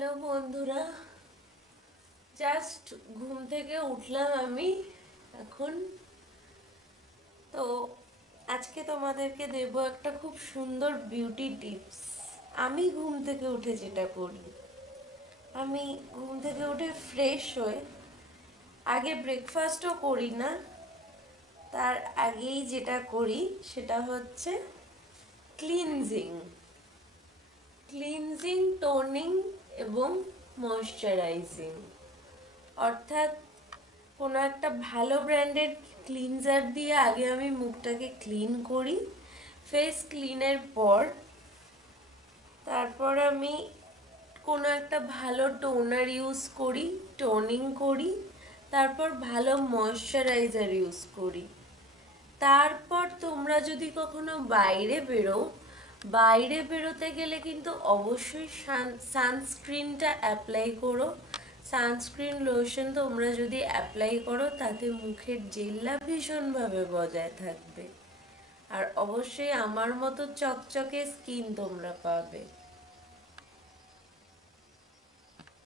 Hello বন্ধুরা, just ঘুম থেকে উঠলাম আমি এখন। তো আজকে তোমাদেরকে দেব একটা খুব সুন্দর বিউটি টিপস। আমি ঘুম থেকে উঠে যেটা করি, আমি ঘুম থেকে উঠে ফ্রেশ হয়ে আগে ব্রেকফাস্টও করি না, তার আগেই যেটা করি সেটা হচ্ছে ক্লিনজিং ক্লিনজিং টোনিং এবং ময়শ্চারাইজিং। অর্থাৎ কোনো একটা ভালো ব্র্যান্ডের ক্লিনজার দিয়ে আগে আমি মুখটাকে ক্লিন করি। ফেস ক্লিনের পর তারপর আমি কোনো একটা ভালো টোনার ইউজ করি, টোনিং করি, তারপর ভালো ময়শ্চারাইজার ইউজ করি। তারপর তোমরা যদি কখনো বাইরে বেরোতে গেলে কিন্তু অবশ্যই সানস্ক্রিনটা অ্যাপ্লাই করো। সানস্ক্রিন লোশন তোমরা যদি অ্যাপ্লাই করো তাতে মুখের জেল্লা ভীষণভাবে বজায় থাকবে, আর অবশ্যই আমার মতো চকচকে স্কিন তোমরা পাবে।